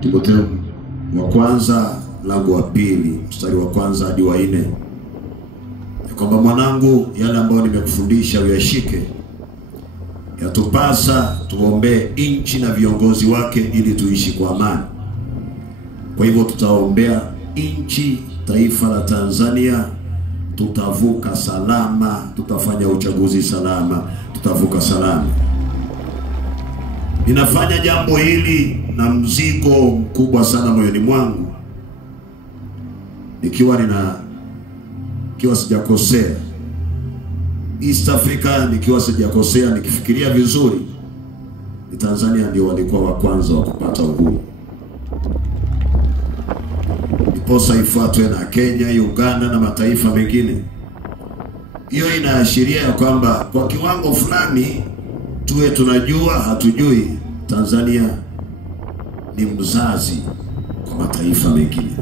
Timotheo wa kwanza mlango wa 2 mstari wa 1 hadi wa 4, kwamba mwanangu, yale ambayo nimekufundisha uyashike. Yatupasa tuombee nchi na viongozi wake ili tuishi kwa amani. Kwa hivyo tutaombea nchi, taifa la Tanzania, tutavuka salama, tutafanya uchaguzi salama, tutavuka salama. Ninafanya jambo hili na mzigo mkubwa sana moyoni mwangu, nikiwa sijakosea. East Africa nikiwa sijakosea, nikifikiria vizuri, ni Tanzania ndio walikuwa wa kwanza wa kupata uhuru. Iposa ifuatwe na Kenya, Uganda na mataifa mengine. Hiyo inaashiria ya kwamba kwa kiwango fulani tuwe tunajua hatujui, Tanzania ni mzazi kwa mataifa mengine.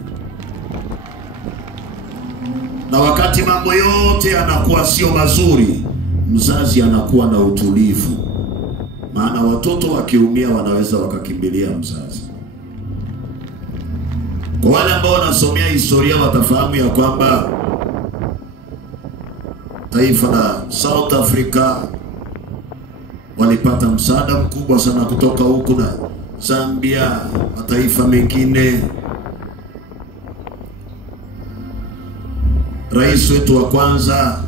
Na wakati mambo yote yanakuwa sio mazuri, mzazi anakuwa na utulivu. Maana watoto wakiumia wanaweza wakakimbilia mzazi. Kwa wale ambao wanasomea historia watafahamu ya kwamba taifa la South Africa walipata msaada mkubwa sana kutoka huku, na Zambia, mataifa mengine. Rais wetu wa kwanza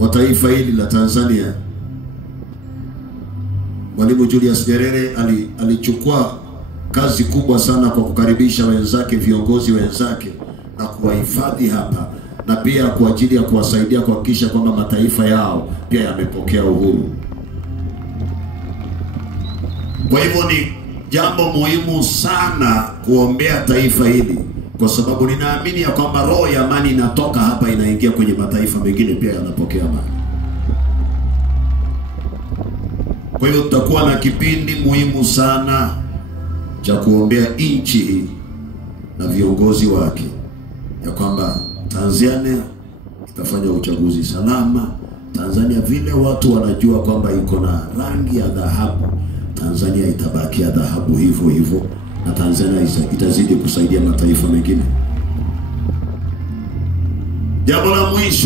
wa taifa hili la Tanzania, Mwalimu Julius Nyerere, alichukua kazi kubwa sana kwa kukaribisha wenzake, viongozi wenzake, na kuwahifadhi hapa, na pia kwa ajili ya kuwasaidia kuhakikisha kwamba mataifa yao pia yamepokea uhuru. Kwa hivyo ni jambo muhimu sana kuombea taifa hili, kwa sababu ninaamini ya kwamba roho ya amani inatoka hapa inaingia kwenye mataifa mengine, pia yanapokea amani. Kwa hivyo tutakuwa na kipindi muhimu sana cha kuombea nchi hii na viongozi wake, ya kwamba Tanzania itafanya uchaguzi salama. Tanzania vile watu wanajua kwamba iko na rangi ya dhahabu, Tanzania itabakia dhahabu hivyo hivyo, na Tanzania itazidi kusaidia mataifa mengine. Jambo la mwisho